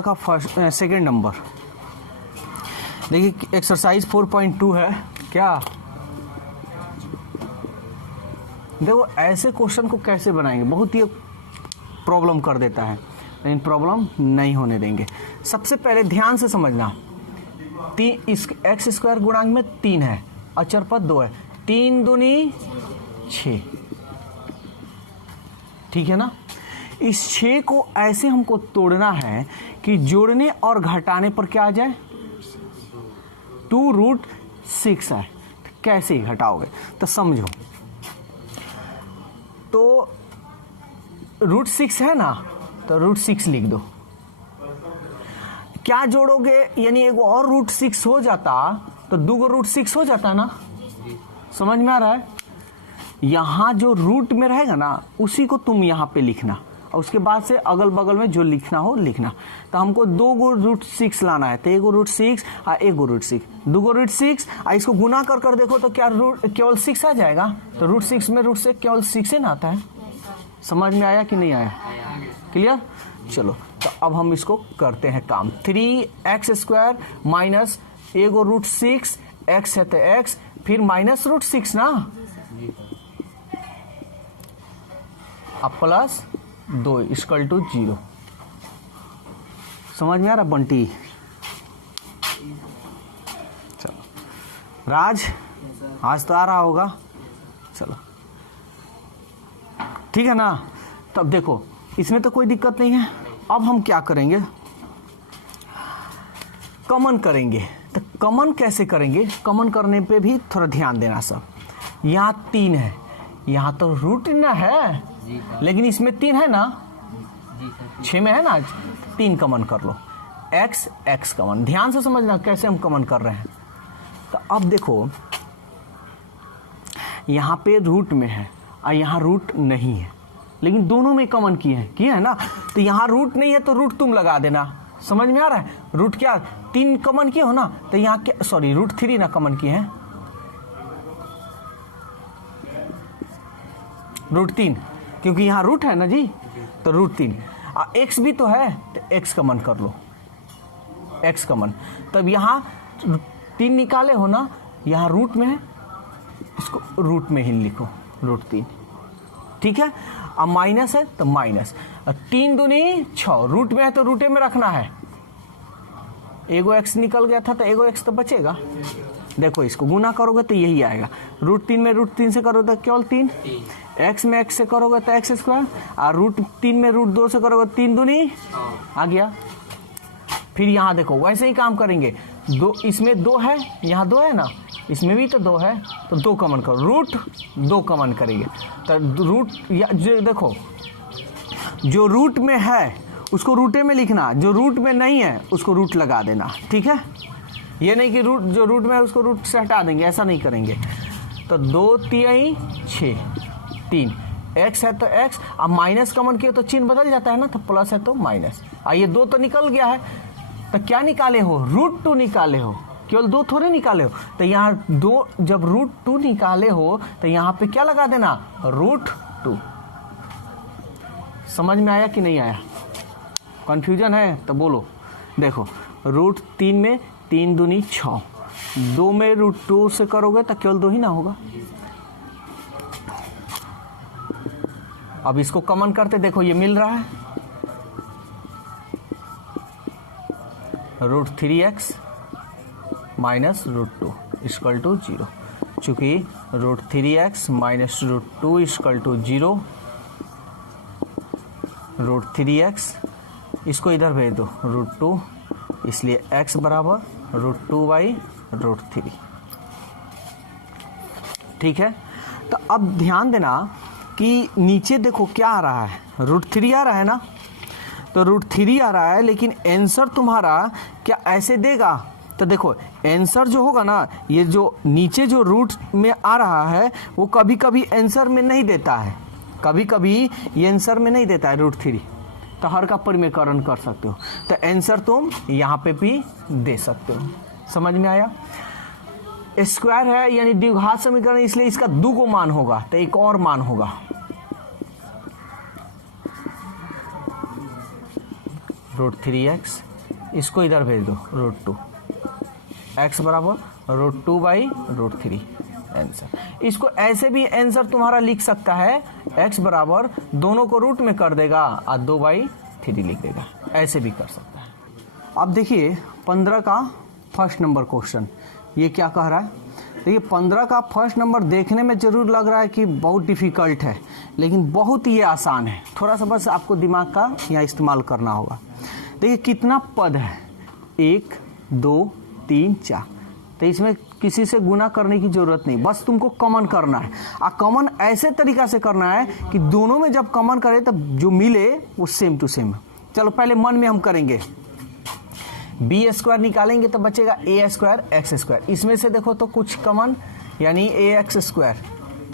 14 का second number देखिए, exercise 4.2 है क्या। देखो ऐसे क्वेश्चन को कैसे बनाएंगे, बहुत ही प्रॉब्लम कर देता है, लेकिन प्रॉब्लम नहीं होने देंगे। सबसे पहले ध्यान से समझना, एक्स स्क्वायर गुणांक में 3 है, अचर पद 2 है, 3 दूनी 6, ठीक है ना। इस 6 को ऐसे हमको तोड़ना है कि जोड़ने और घटाने पर क्या आ जाए, 2√6 है। तो कैसे ही घटाओगे, तो समझो, तो √6 है ना, तो √6 लिख दो। क्या जोड़ोगे, यानी एक और √6 हो जाता तो 2 √6 हो जाता ना, समझ में आ रहा है। यहां जो रूट में रहेगा ना उसी को तुम यहां पे लिखना, और उसके बाद से अगल बगल में जो लिखना हो लिखना। तो हमको 2 √6 लाना है, तो 1 √6 और 1 √6, 2 √6, इसको गुना कर कर देखो तो क्या केवल 6 आ जाएगा। तो √6 में √6 केवल 6 ही ना आता है। समझ में आया कि नहीं आया, क्लियर। चलो तो अब हम इसको करते हैं काम। 3x² माइनस 1 √6, x है तो x, फिर माइनस √6 ना, अब प्लस 2 = 0। समझ में आ रहा बंटी। चलो राज, आज तो आ रहा होगा, चलो ठीक है ना। तब देखो इसमें तो कोई दिक्कत नहीं है। अब हम क्या करेंगे, कॉमन करेंगे। तो कॉमन कैसे करेंगे, कॉमन करने पे भी थोड़ा ध्यान देना सब। यहाँ 3 है, यहाँ तो रूट ना है, लेकिन इसमें 3 है ना, 6 में है ना, 3 कॉमन कर लो, x कॉमन। ध्यान से समझना कैसे हम कॉमन कर रहे हैं। तो अब देखो यहाँ पे रूट में है और यहाँ रूट नहीं है, लेकिन दोनों में कॉमन किए है ना। तो यहाँ रूट नहीं है तो रूट तुम लगा देना। समझ में आ रहा है, रूट क्या 3 कॉमन किए हो ना, तो यहाँ क्या, सॉरी √3 ना कॉमन किए हैं, √3, क्योंकि यहाँ रूट है ना जी, तो √3। x भी तो है तो x कॉमन कर लो, x कॉमन। तब यहाँ 3 निकाले हो ना, यहाँ रूट में है, इसको रूट में ही लिखो, √3, ठीक है। अब माइनस है तो माइनस, 3 दूनी 6, रूट में है तो रूटे में रखना है। एगो x निकल गया था तो एगो x तो बचेगा। देखो इसको गुना करोगे तो यही आएगा, √3 में √3 से करोगे तो केवल 3, x में x से करोगे तो x², और √3 में √2 से करोगे 3 दूनी आ गया। फिर यहाँ देखो वैसे ही काम करेंगे, 2 इसमें 2 है, यहाँ 2 है ना, इसमें भी तो 2 है, तो 2 कॉमन करो, √2 कॉमन करेंगे। तो रूट जो देखो, जो रूट में है उसको रूटे में लिखना, जो रूट में नहीं है उसको रूट लगा देना, ठीक है। ये नहीं कि जो रूट में है उसको रूट से हटा देंगे, ऐसा नहीं करेंगे। तो 2 3 6, 3, x है तो x, अब माइनस कॉमन किया तो चिन्ह बदल जाता है ना, तो प्लस है तो माइनस। ये 2 तो निकल गया है, तो क्या निकाले हो, √2 निकाले हो, केवल 2 थोड़े निकाले हो। तो यहाँ 2, जब √2 निकाले हो तो यहाँ पे क्या लगा देना, √2। समझ में आया कि नहीं आया, कंफ्यूजन है तो बोलो। देखो √3 में 3 दूनी 6, 2 में √2 से करोगे तो केवल 2 ही ना होगा। अब इसको कॉमन करते देखो, ये मिल रहा है, √3x माइनस √2 = 0। चूंकि √3x माइनस √2 = 0, √3x इसको इधर भेज दो, √2, इसलिए x बराबर √2/√3, ठीक है। तो अब ध्यान देना कि नीचे देखो क्या आ रहा है, √3 आ रहा है ना, तो √3 आ रहा है, लेकिन आंसर तुम्हारा क्या ऐसे देगा। तो देखो आंसर जो होगा ना, ये जो नीचे जो रूट में आ रहा है वो कभी कभी आंसर में नहीं देता है, कभी कभी ये आंसर में नहीं देता है √3, तो हर का परिमेयकरण कर सकते हो। तो आंसर तुम यहाँ पे भी दे सकते हो। समझ में आया। स्क्वायर है यानी द्विघात समीकरण, इसलिए इसका 2 मान होगा, तो एक और मान होगा, √3x इसको इधर भेज दो √2, x बराबर √2/√3 आंसर। इसको ऐसे भी आंसर तुम्हारा लिख सकता है, x बराबर दोनों को रूट में कर देगा और 2/3 लिख देगा, ऐसे भी कर सकता है। अब देखिए 15 का फर्स्ट नंबर क्वेश्चन, ये क्या कह रहा है? देखिए 15 का फर्स्ट नंबर देखने में जरूर लग रहा है कि बहुत डिफिकल्ट है, लेकिन बहुत ही आसान है। थोड़ा सा बस आपको दिमाग का यहाँ इस्तेमाल करना होगा। देखिए कितना पद है, 1 2 3 4, तो इसमें किसी से गुना करने की जरूरत नहीं, बस तुमको कॉमन करना है। और कॉमन ऐसे तरीका से करना है कि दोनों में जब कॉमन करें तब जो मिले वो सेम टू सेम। चलो पहले मन में हम करेंगे, b² निकालेंगे तो बचेगा a² x²। इसमें से देखो तो कुछ कॉमन यानी ax²,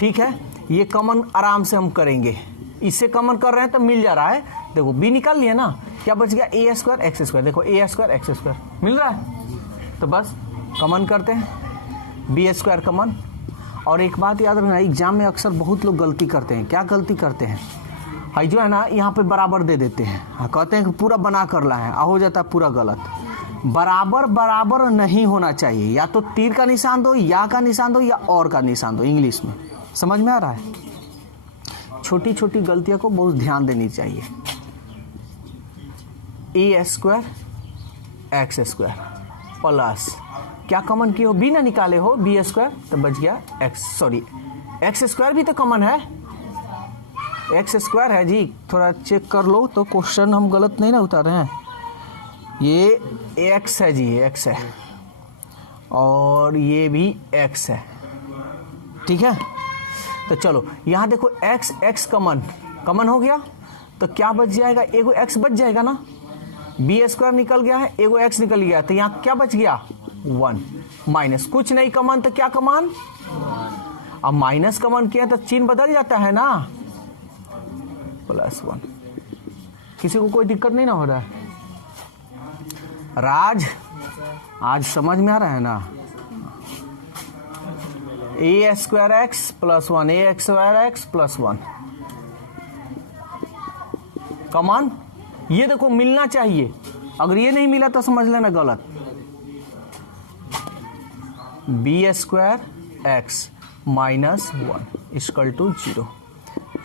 ठीक है, ये कॉमन आराम से हम करेंगे। इससे कॉमन कर रहे हैं तो मिल जा रहा है, देखो b निकाल लिया ना, क्या बच गया a² x²। देखो a² x² मिल रहा है, तो बस कॉमन करते हैं, b² कॉमन। और एक बात याद रखना, एग्जाम में अक्सर बहुत लोग गलती करते हैं। क्या गलती करते हैं? भाई जो है ना यहाँ पे बराबर दे देते हैं, कहते हैं कि पूरा बना कर ला है, हो जाता है पूरा गलत। बराबर बराबर नहीं होना चाहिए, या तो तीर का निशान दो, या का निशान दो, या और का निशान दो। इंग्लिश में समझ में आ रहा है? छोटी छोटी गलतियों को बहुत ध्यान देनी चाहिए। a² x² प्लस क्या कॉमन की हो, b ना निकाले हो b² तो बच गया x² भी तो कॉमन है, x² है जी। थोड़ा चेक कर लो तो क्वेश्चन हम गलत नहीं ना उतारे हैं। ये x है जी, ये x है, और ये भी x है, ठीक है। तो चलो यहाँ देखो x कॉमन हो गया, तो क्या बच जाएगा, एगो x बच जाएगा ना, b² निकल गया है, एगो x निकल गया, तो यहाँ क्या बच गया 1 माइनस, कुछ नहीं कॉमन तो क्या कॉमन, अब माइनस कॉमन किया तो चिन्ह बदल जाता है ना, +1। किसी को कोई दिक्कत नहीं ना हो रहा है? राज आज समझ में आ रहा है ना? a² x + 1 a² x + 1 common, ये देखो मिलना चाहिए, अगर ये नहीं मिला तो समझ लेना गलत। b² x - 1 = 0,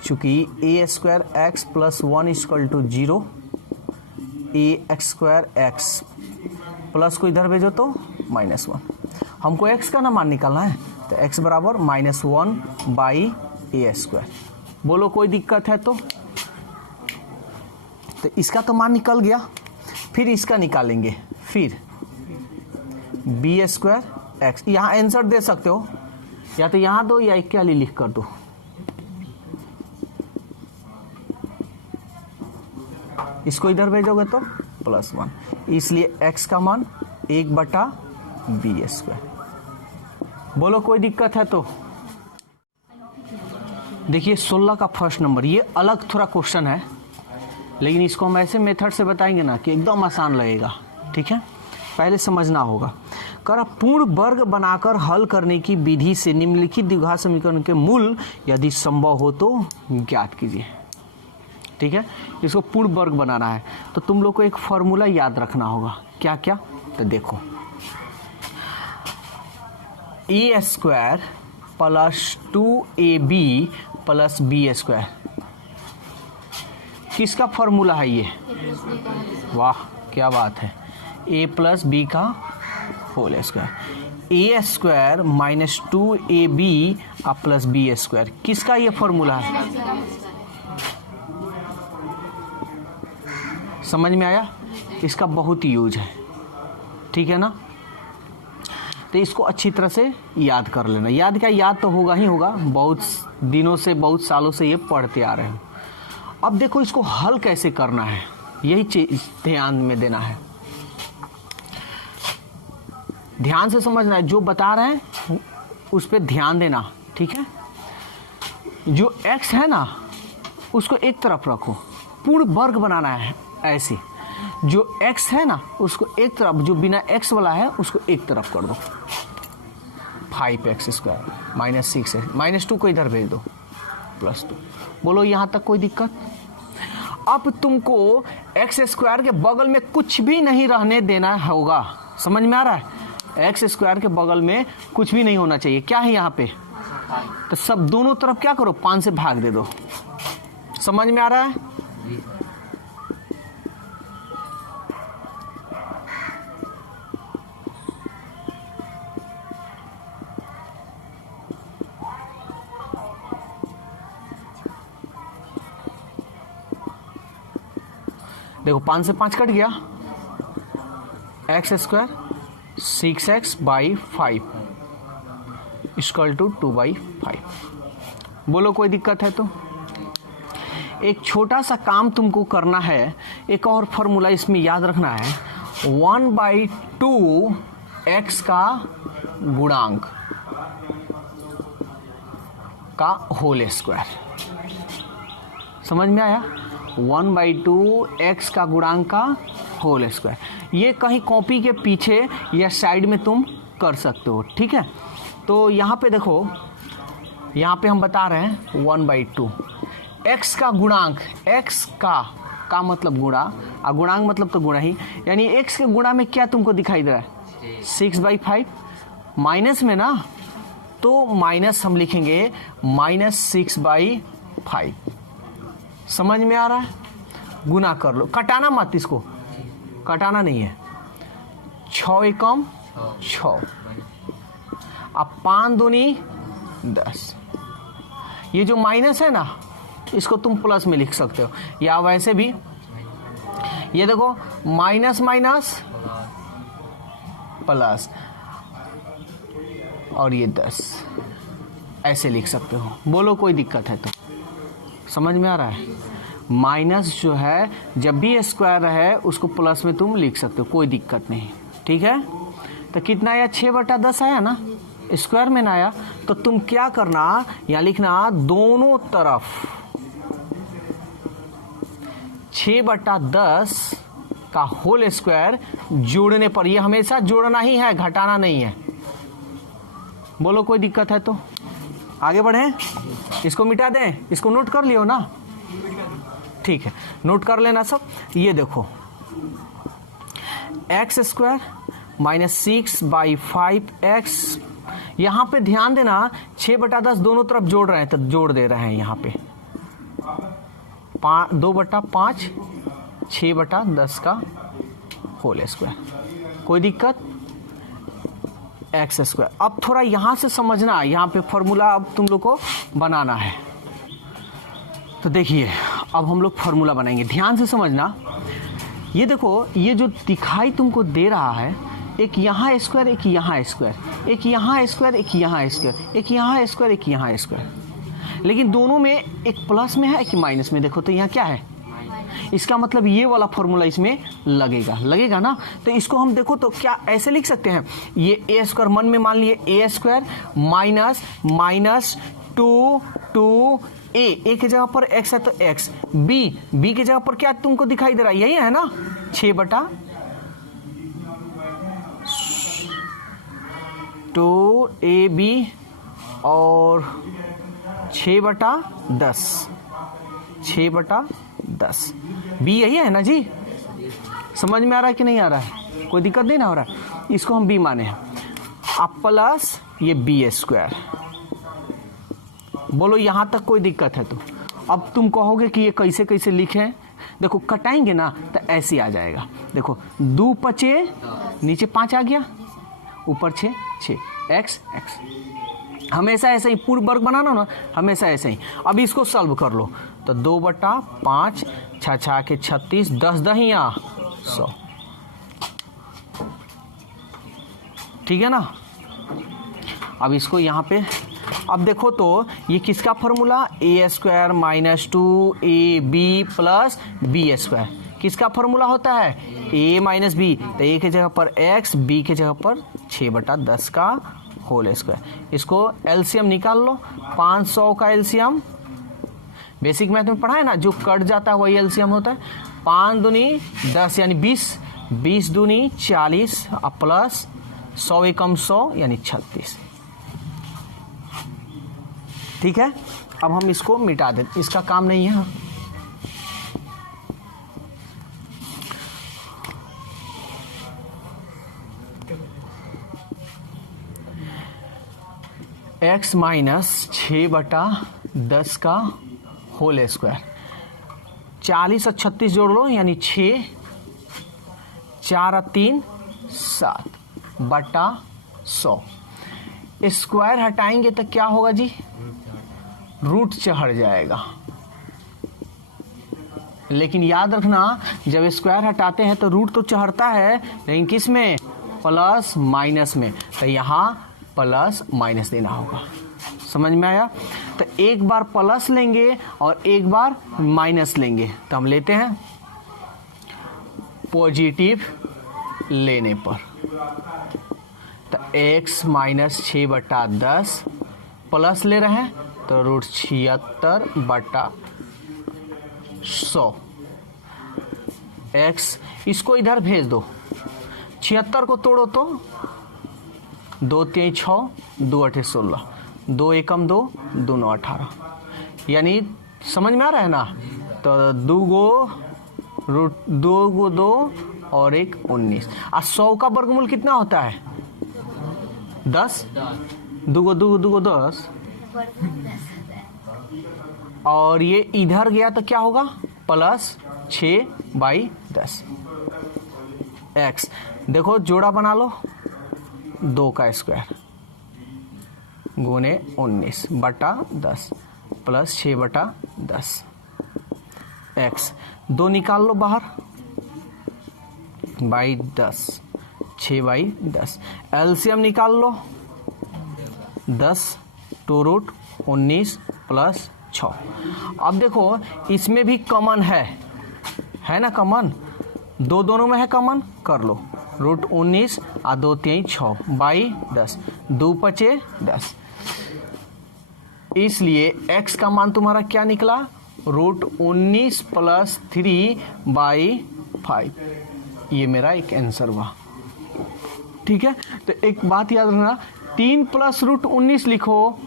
चूंकि a² x + 1 = 0, ax² x plus को इधर भेजो तो -1। हमको x का ना मान निकालना है, तो x बराबर -1/a²। बोलो कोई दिक्कत है तो इसका तो मान निकल गया, फिर इसका निकालेंगे, फिर b² x, यहाँ आंसर दे सकते हो, या तो यहाँ दो या इक्याली लिख कर दो। इसको इधर भेजोगे तो +1, इसलिए x का मान 1/b²। बोलो कोई दिक्कत है तो? देखिए 16 का फर्स्ट नंबर, ये अलग थोड़ा क्वेश्चन है, लेकिन इसको हम ऐसे मेथड से बताएंगे ना कि एकदम आसान लगेगा, ठीक है। पहले समझना होगा। कर पूर्ण वर्ग बनाकर हल करने की विधि से निम्नलिखित द्विघात समीकरण के मूल यदि संभव हो तो ज्ञात कीजिए, ठीक है। इसको पूर्ण वर्ग बनाना है तो तुम लोग को एक फॉर्मूला याद रखना होगा। क्या क्या? तो देखो a² + 2ab + b², किसका फॉर्मूला है ये? वाह क्या बात है, a + b का whole square. a² - 2ab + b², किसका ये फॉर्मूला है? समझ में आया? इसका बहुत ही यूज है, ठीक है ना। तो इसको अच्छी तरह से याद कर लेना। याद क्या, याद तो होगा ही होगा, बहुत दिनों से, बहुत सालों से ये पढ़ते आ रहे हैं। अब देखो इसको हल कैसे करना है, यही चीज ध्यान में देना है, ध्यान से समझना है। जो बता रहे हैं उस पर ध्यान देना, ठीक है। जो x है ना उसको एक तरफ रखो, पूर्ण वर्ग बनाना है ऐसे। जो x है ना उसको एक तरफ, जो बिना x वाला है उसको एक तरफ कर दो। 5x² -6 -2 को इधर भेज दो, +2। बोलो यहाँ तक कोई दिक्कत? अब तुमको एक्स स्क्वायर के बगल में कुछ भी नहीं रहने देना होगा। समझ में आ रहा है? एक्स स्क्वायर के बगल में कुछ भी नहीं होना चाहिए। क्या है यहाँ पे? तो सब दोनों तरफ क्या करो, 5 से भाग दे दो। समझ में आ रहा है? देखो 5 से 5 कट गया, x square 6x/5 equal to 2/5। बोलो कोई दिक्कत है तो? एक छोटा सा काम तुमको करना है, एक और फॉर्मूला इसमें याद रखना है, 1/2 x का गुणांक का होल स्क्वायर। समझ में आया? 1/2 x का गुणांक का होल स्क्वायर। ये कहीं कॉपी के पीछे या साइड में तुम कर सकते हो, ठीक है? तो यहाँ पे देखो, यहाँ पे हम बता रहे हैं 1/2 x का गुणांक, x का मतलब गुणा, और गुणांक मतलब तो गुणा ही, यानी x के गुणा में क्या तुमको दिखाई दे रहा है? 6/5। माइनस में ना, तो माइनस हम लिखेंगे -6/5। समझ में आ रहा है? गुना कर लो, कटाना मत, इसको कटाना नहीं है। 6 एकम 6, अब 5 दूनी 10। ये जो माइनस है ना, इसको तुम प्लस में लिख सकते हो, या वैसे भी ये देखो माइनस माइनस प्लस, और ये 10 ऐसे लिख सकते हो। बोलो कोई दिक्कत है तो? समझ में आ रहा है? माइनस जो है जब भी स्क्वायर है उसको प्लस में तुम लिख सकते हो, कोई दिक्कत नहीं, ठीक है? तो कितना आया? 6/10 आया ना, स्क्वायर में ना आया, तो तुम क्या करना, यहाँ लिखना दोनों तरफ 6/10 का होल स्क्वायर जोड़ने पर, ये हमेशा जोड़ना ही है, घटाना नहीं है। बोलो कोई दिक्कत है तो? आगे बढ़े, इसको मिटा दें, इसको नोट कर लियो ना, ठीक है, नोट कर लेना सब। ये देखो x स्क्वायर -6/5x, यहां पे ध्यान देना 6/10 दोनों तरफ जोड़ रहे हैं, तो जोड़ दे रहे हैं यहाँ पे 2/5 6/10 का होल स्क्वायर। कोई दिक्कत? X square. अब थोड़ा यहां से समझना, यहाँ पे फॉर्मूला अब तुम लोग को बनाना है। तो देखिए अब हम लोग फॉर्मूला बनाएंगे, ध्यान से समझना। ये देखो, ये जो दिखाई तुमको दे रहा है, एक यहाँ स्क्वायर, एक यहाँ स्क्वायर, एक यहाँ स्क्वायर, एक यहाँ स्क्वायर, एक यहाँ स्क्वायर, एक यहाँ स्क्वायर, लेकिन दोनों में एक प्लस में है, एक माइनस में। देखो तो यहाँ क्या है, इसका मतलब ये वाला फॉर्मूला इसमें लगेगा ना। तो इसको हम देखो तो क्या ऐसे लिख सकते हैं, ये ए स्क्वायर, मन में मान लिए ए स्क्वायर माइनस 2 ए की जगह पर एक्स है तो एक्स, बी की जगह पर क्या तुमको दिखाई दे रहा है, यही है ना, 6/2ab और 6/10 बी यही है ना जी। समझ में आ रहा है कि नहीं आ रहा है? कोई दिक्कत नहीं ना हो रहा है? इसको हम बी माने हैं, अब प्लस ये बी स्क्वायर। बोलो यहां तक कोई दिक्कत है तो? अब तुम कहोगे कि ये कैसे कैसे लिखें, देखो कटाएंगे ना तो ऐसे आ जाएगा। देखो 2 5 नीचे 5 आ गया, ऊपर 6 एक्स हमेशा ऐसे ही पूर्ण वर्ग बनाना ना, हमेशा ऐसे ही। अब इसको सॉल्व कर लो तो 2/5 6 के 36 10 दहिया 100, ठीक है ना। अब इसको यहाँ पे अब देखो तो ये किसका formula, a square -2ab plus b square किसका फॉर्मूला होता है, a माइनस बी। तो a की जगह पर x, b की जगह पर 6/10 का होल स्क्वायर। इसको एलसीएम निकाल लो, 500 का एलसीएम बेसिक मैथ में पढ़ा है ना, जो कट जाता है वही एलसीएम होता है। 5 दूनी 10 यानी 20 दूनी 40 प्लस 100 एकम 100 यानी 36, ठीक है। अब हम इसको मिटा देते, इसका काम नहीं है। x माइनस 6/10 का होल स्क्वायर। 40 और 36 जोड़ लो, यानी 6, 4 और 3 7/100। स्क्वायर हटाएंगे तो क्या होगा जी? रूट चढ़ जाएगा। लेकिन याद रखना, जब स्क्वायर हटाते हैं तो रूट तो चढ़ता है, लेकिन किस में? प्लस माइनस में। तो यहाँ प्लस माइनस देना होगा। समझ में आया? तो एक बार प्लस लेंगे और एक बार माइनस लेंगे। तो हम लेते हैं पॉजिटिव लेने पर। तो x माइनस 6/10 प्लस ले रहे हैं तो रूट 76/100। x इसको इधर भेज दो। 76 को तोड़ो तो 2 3 6, 2 8 16, 2 एकम 2, 2 9 18। यानी समझ में आ रहा है ना? तो 2 गो 2 और 1 19। 100 का वर्गमूल कितना होता है? 10। 2 गो 10। और ये इधर गया तो क्या होगा? प्लस 6/10। x देखो जोड़ा बना लो, 2 का स्क्वायर गुने 19/10 प्लस 6/10। x 2 निकाल लो बाहर, बाई 10, 6/10। एलसीएम निकाल लो, 10 2 रूट 19 प्लस 6। अब देखो इसमें भी कॉमन है ना? कॉमन दोनों में है, कॉमन कर लो। रूट 19 और 2 3 6 बाई 10, 2 5 10। इसलिए x का मान तुम्हारा क्या निकला? Root 19 plus 3/5। ये मेरा एक आंसर हुआ। ठीक है, तो एक बात याद रखना, 3 प्लस रूट 19 लिखो,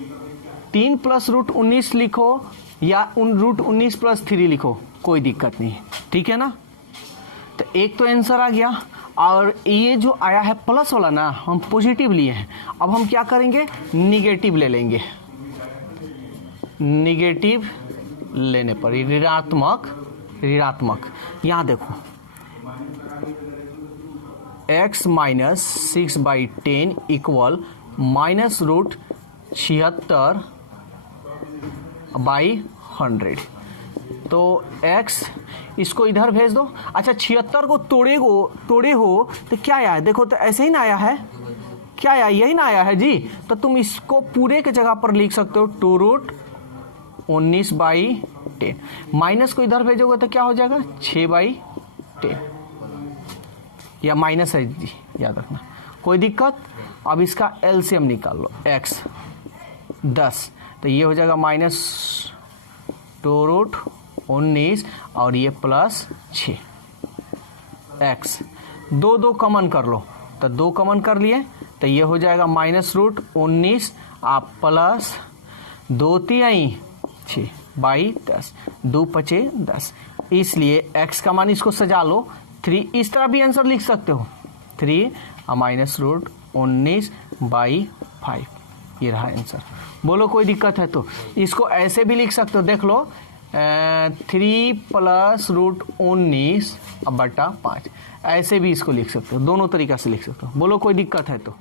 3 प्लस रूट 19 लिखो, या रूट 19 प्लस 3 लिखो, कोई दिक्कत नहीं। ठीक है ना? तो एक तो आंसर आ गया। और ये जो आया है प्लस वाला ना, हम पॉजिटिव लिए हैं। अब हम क्या करेंगे? निगेटिव ले लेंगे। निगेटिव लेने पर ऋणात्मक यहां देखो, x minus 6/10 equal minus root 76/100। तो x इसको इधर भेज दो। अच्छा, 76 को तोड़े हो तो क्या आया है? देखो तो ऐसे ही ना आया है, क्या आया? यही ना आया है जी। तो तुम इसको पूरे के जगह पर लिख सकते हो 2 रूट 19/10। माइनस को इधर भेजोगे तो क्या हो जाएगा? 6/10। या माइनस है जी, याद रखना, कोई दिक्कत। अब इसका एलसीएम निकाल लो, x 10, तो ये हो जाएगा माइनस 2 रूट 19 और ये प्लस 6। x 2 कॉमन कर लो, तो 2 कॉमन कर लिए तो ये हो जाएगा माइनस रूट 19 आप प्लस 2 3 6/10, 2 5 10। इसलिए x का मान इसको सजा लो 3। इस तरह भी आंसर लिख सकते हो, 3 माइनस रूट 19/5। ये रहा आंसर। बोलो कोई दिक्कत है तो? इसको ऐसे भी लिख सकते हो, देख लो, 3 प्लस रूट 19/5। ऐसे भी इसको लिख सकते हो, दोनों तरीका से लिख सकते हो। बोलो कोई दिक्कत है तो?